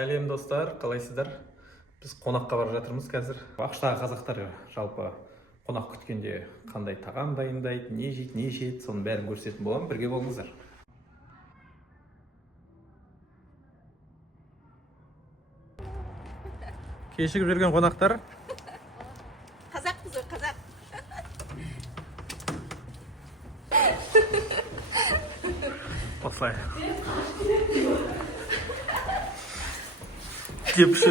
Сәлем достар, қалайсыздар? Біз қонаққа бара жатырмыз қазір. Ақштағы қазақтар жалпы қонақ күткенде қандай тағам дайындайды, не жейді, не жейді, соның бәрін көрсететін боламын. Бірге болыңыздар. Кешігіп жүрген қонақтар. Қазақпыз ғой, қазақ. Осылай. Кепші.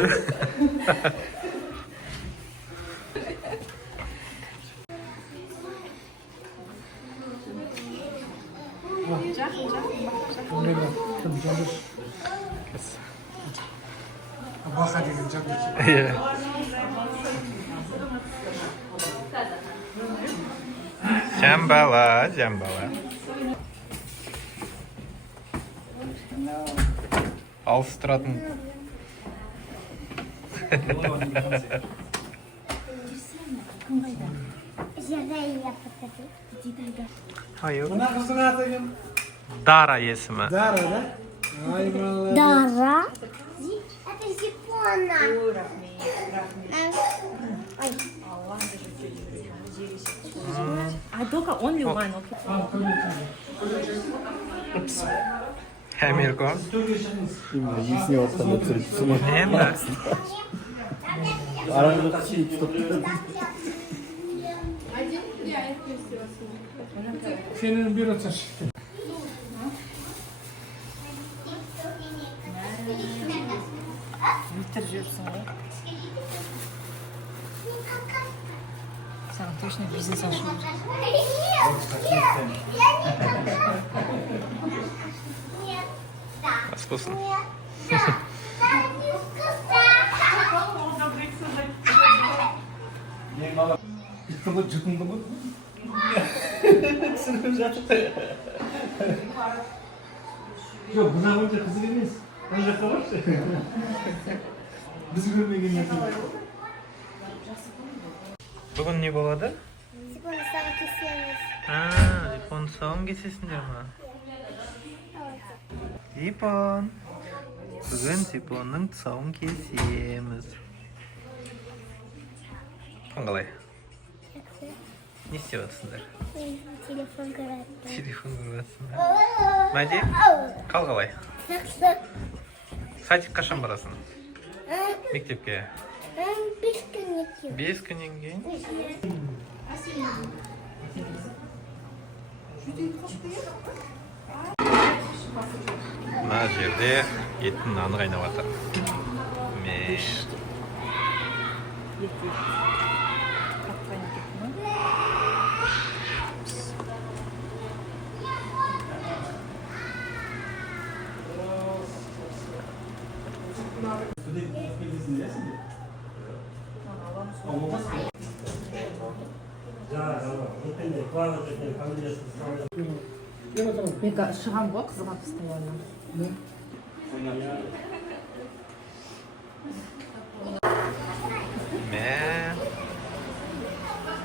Баха деген жабық. Жамбала, жамбала. Алыс тұратын. Мына қыздың аты кім? Дара есімі. Дара, да? Ай, молодец. Дара. Это Зипона. I только only one, okay. Хәмирко. Есіне отқан өтірік сұмы. Енді. Араңды қашын тұтып. Сенің бір отсаш. Витер жүрсің ғой. Саған точно бизнес ашу. Ас болсын. Жұтынды жұтынды ма? Түсініп жатыр. Жоқ, бұна онша қызық емес. Ана жаққа баршы. Біз көрмеген нәрсе. Бүгін не болады? Зипона саған кесеміз. Зипон сауын кесесіңдер ма? Зипон. Бүгін Зипонның тұсауын кесеміз. Қалай? Не істеп жатсыңдар? Телефон көреді. Телефон көріп жатсыңдар. Мәди? Қалай? Жақсы. Садик қашан барасың? Мектепке? 5 күннен кейін. 5 күннен кейін? Мына жерде еттің наны қайнап жатыр. Мен шығам ғой қызға постоянно.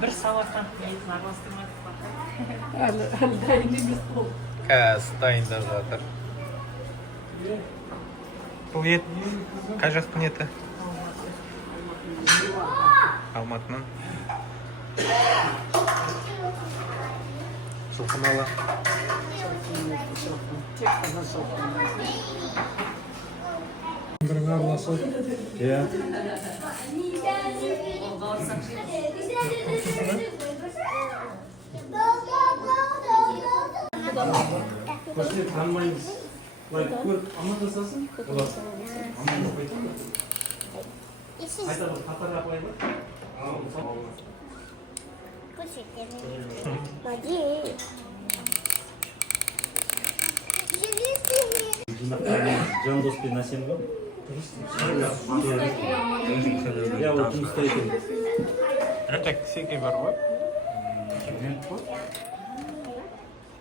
Бір сауаттан етін араластырмадық па? Әлі дайын емес бұл. Қазір дайындап жатыр. Бұл ет қай жақтың еті? Алматының. Жылқымалы. Бірің араласып. Иә. Көшіне танымаймыз. Лайк көріп амандасасың? Қайта бір қатарға қойып. Көрсетемін. Мәди. Жан доспен насен ба? Иә, ол жұмыста екен. Өтек секей бар ғой?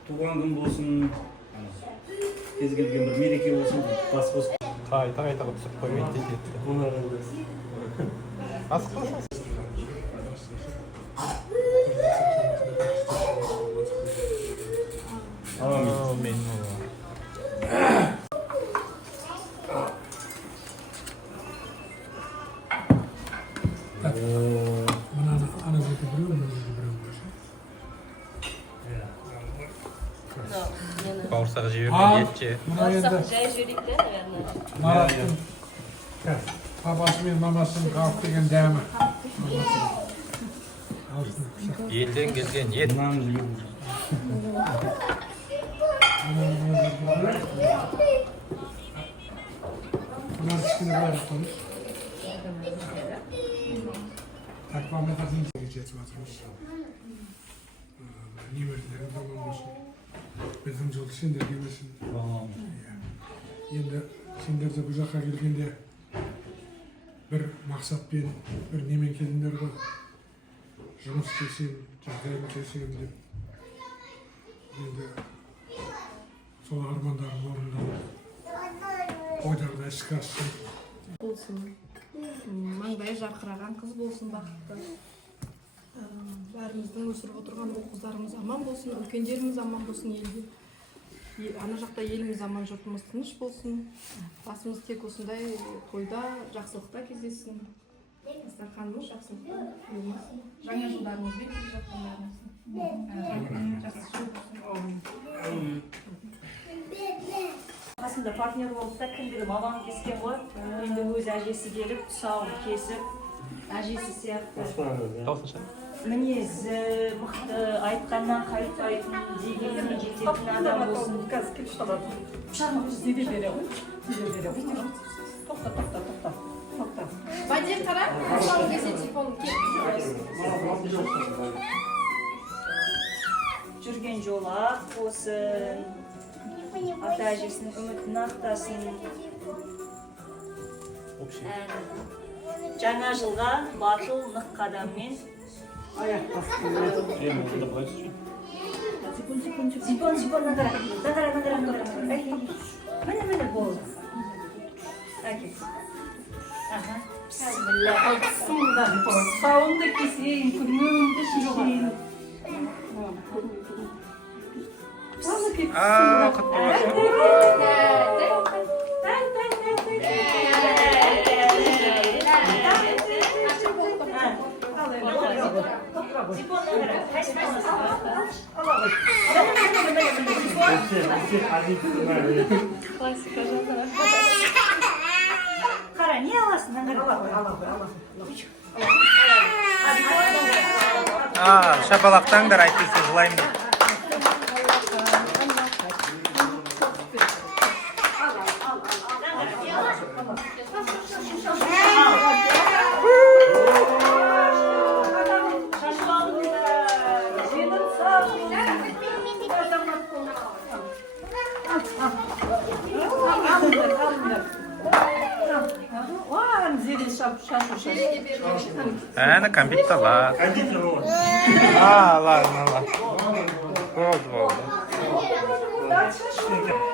Туған күн болсын, кез келген бір мереке болсын, бас қосып. Қайта түсіп қоймайды дейді. Асықпасың? Мен Бауырсақ жей Ал, берме, ет же. мына енді Жай жіберейік те, наверное. Мараттың папасы мен мамасының халық деген дәмі. Елден келген ет. Мынаны жіберіп Bunlar kişinin var tutanır. Takvamda kadın geçip atmış. Nimetlerin tamam olsun. Bizim yol şimdi girmesin. Енді сендер де бұл жаққа келгенде бір мақсатпен бір немен келдіңдер ғой, жұмыс істесем, жағдайым келсем деп. Енді сол армандарым орындалып, ойларда іске ассын. Болсын. Маңдайы жарқыраған қыз болсын, бақытты. Бәріміздің өсіріп отырған бұл қыздарымыз аман болсын, үлкендеріміз аман болсын елде. Ана жақта еліміз аман, жұртымыз тыныш болсын. Басымыз тек осындай тойда, жақсылықта кездесін. Дастарханымыз жақсылықта болмасын. Жаңа жылдарымызбен келе жатқандарымыз. Жақсы жыл болсын. Қасында партнер болып та кіндігі мамам кескен ғой. Енді өз әжесі келіп, тұсауын кесіп, әжесі сияқты. Мінезі, мықты, айтқаннан қайтпайтын, дегеніне жететін адам болсын. Қазір келіп шығалады. Пышағын бізде де бере ғой. Тоқта. Бәде қара, тұсауын кесе телефонын Жүрген жолы ақ болсын. Ата-әжесінің үмітін ақтасын. Жаңа жылға батыл нық қадаммен. Зипон, нагара. Міне, болды. Әкел. Бісміллә. Алсында, сауынды кесейін, күрмеуімді шешейін. Құтты болсын. Қара, не аласың? Шапалақтаңдар, әйтпесе жылаймын. Әні компьютер ала. Кондитер ол. Ала. Болды. Кішкентай.